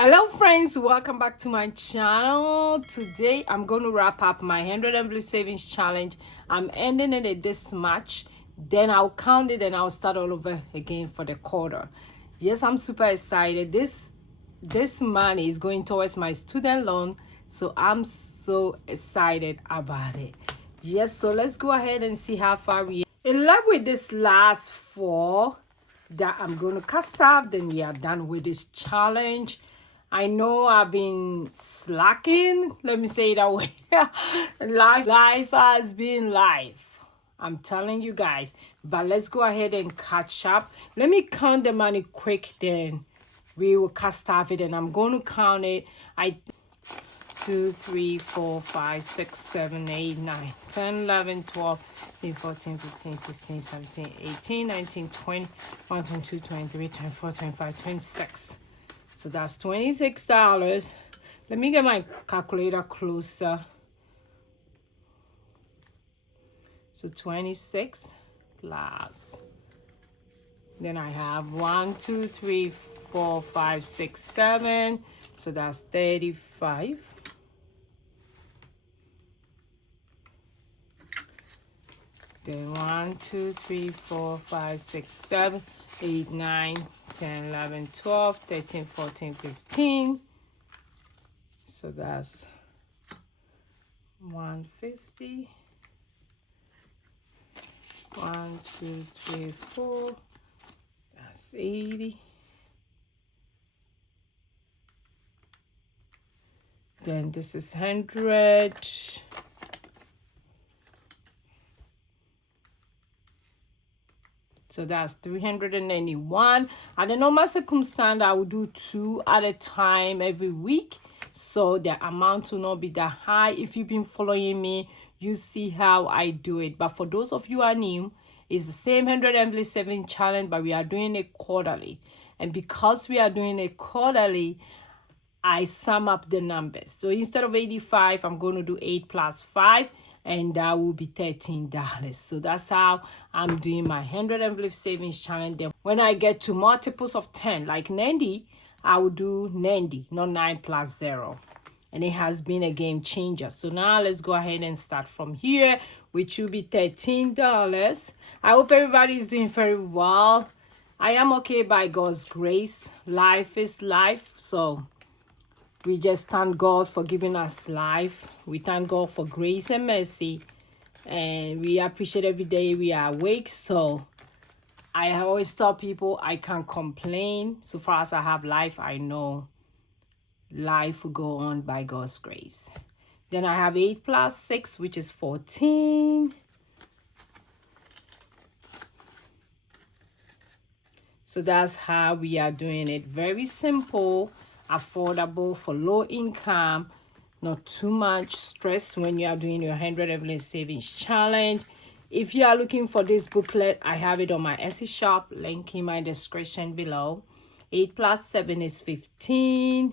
Hello friends, welcome back to my channel. Today I'm going to wrap up my 100 envelope savings challenge. I'm ending it at this March, then I'll count it and I'll start all over again for the quarter. Yes, I'm super excited. This money is going towards my student loan, so I'm so excited about it. Yes, so let's go ahead and see how far we are. In love with this last four that I'm going to cast off, then we are done with this challenge. I know I've been slacking, let me say it that way. life has been life, I'm telling you guys, but let's go ahead and catch up. Let me count the money quick, then we will cast off it, and I'm going to count it. 2, 3, 4, 5, 6, 7, 8, 9, 10, 11, 12, 13, 14, 15, 16, 17, 18, 19, 20, 21, 22, 23, 24, 25, 26. So that's $26. Let me get my calculator closer. So 26 plus. Then I have 1, 2, 3, 4, 5, 6, 7. So that's 35. Then 1, 2, 3, 4, 5, 6, 7, 8, 9, 10, 11, 12, 13, 14, 15. So that's 150. 1, 2, 3, 4. That's 80. Then this is 100. So that's 391. Under normal circumstance, I will do 2 at a time every week, so the amount will not be that high. If you've been following me, you see how I do it. But for those of you who are new, it's the same 100 envelope saving challenge, but we are doing it quarterly. And because we are doing it quarterly, I sum up the numbers. So instead of 85, I'm going to do 8 plus 5, and that will be $13. So that's how I'm doing my 100 envelope savings challenge. Then when I get to multiples of 10, like 90, I will do 90, not 9 plus 0. And it has been a game changer. So now let's go ahead and start from here, which will be $13. I hope everybody is doing very well. I am okay by God's grace. Life is life. So we just thank God for giving us life. We thank God for grace and mercy. And we appreciate every day we are awake. So I always tell people I can't complain. So far as I have life, I know life will go on by God's grace. Then I have 8 plus 6, which is 14. So that's how we are doing it. Very simple, affordable for low income, not too much stress when you are doing your 100 envelope savings challenge. If you are looking for this booklet, I have it on my Etsy shop, link in my description below. 8 plus 7 is 15.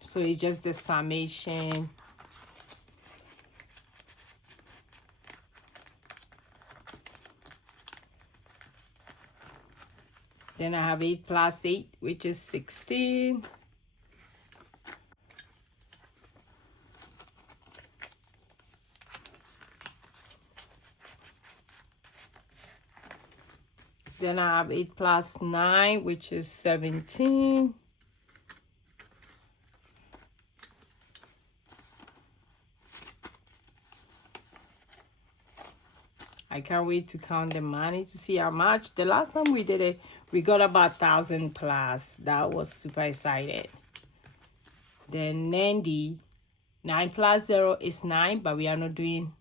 So it's just the summation. Then I have 8 plus 8, which is 16. Then I have 8 plus 9, which is 17. I can't wait to count the money to see how much. The last time we did it, we got about 1,000 plus. That was super excited. Then 90. 9 plus 0 is 9, but we are not doing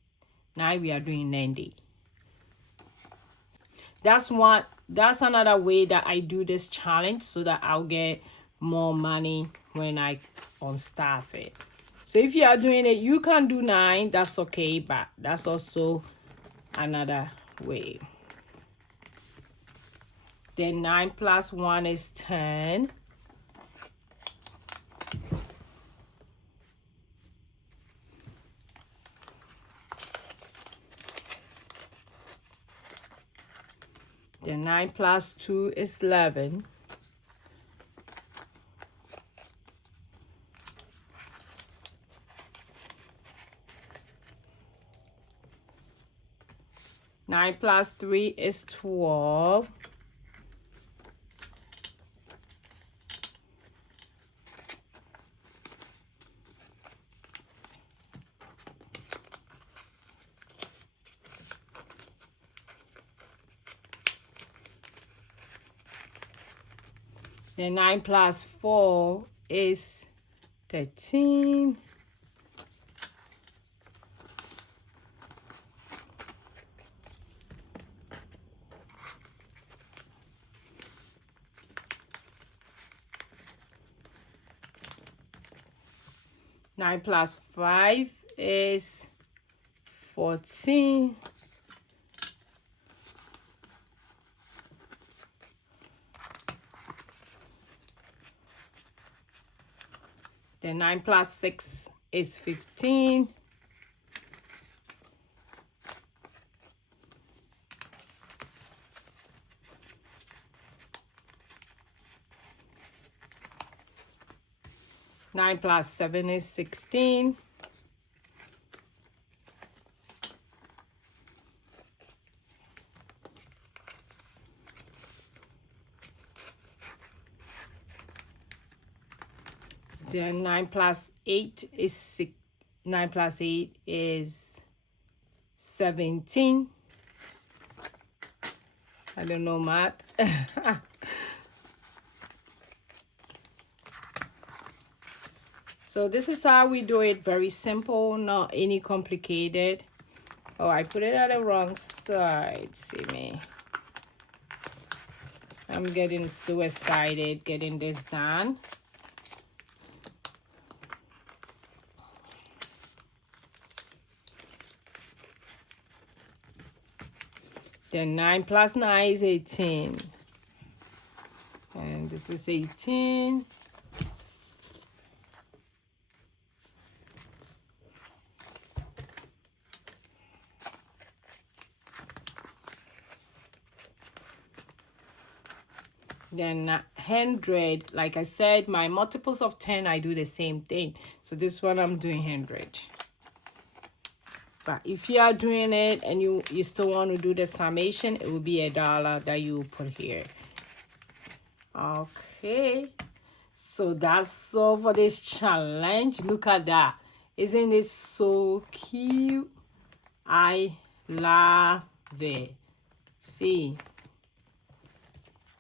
9, we are doing 90. That's another way that I do this challenge, so that I'll get more money when I unstaff it. So if you are doing it, you can do 9, that's okay, but that's also another way. Then 9 plus 1 is 10. Then 9 plus 2 is 11. 9 plus 3 is 12. Then 9 plus 4 is 13. Nine plus 5 is 14. Then 9 plus 6 is 15. Nine plus 7 is 16. Then 9 plus 8 is 6. 9 plus 8 is 17. I don't know math. So this is how we do it. Very simple, not any complicated. Oh, I put it on the wrong side. See me. I'm getting so excited getting this done. Then 9 plus 9 is 18. And this is 18. Then 100, like I said, my multiples of 10, I do the same thing. So this one I'm doing 100. But if you are doing it and you still want to do the summation, it will be $1 that you put here. Okay, so that's all for this challenge. Look at that. Isn't it so cute? I love it. See,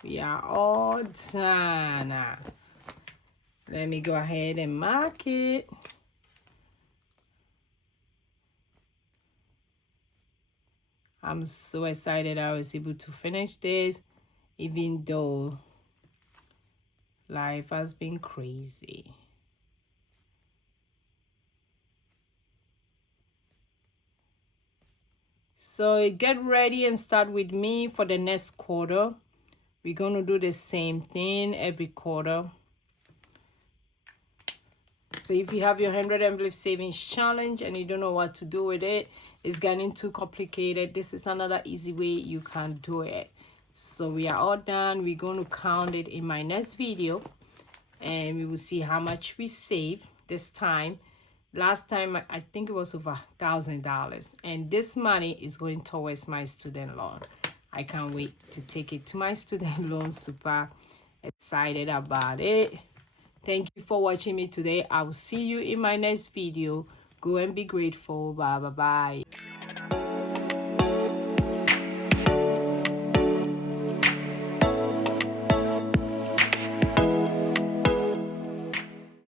we are all done. Let me go ahead and mark it. I'm so excited I was able to finish this, even though life has been crazy. So get ready and start with me for the next quarter. We're going to do the same thing every quarter. So if you have your 100 envelope savings challenge and you don't know what to do with it, it's getting too complicated, this is another easy way you can do it. So we are all done. We're going to count it in my next video, and we will see how much we save this time. Last time, I think it was over $1,000, and this money is going towards my student loan. I can't wait to take it to my student loan. Super excited about it. Thank you for watching me today. I will see you in my next video. Go and be grateful. Bye bye.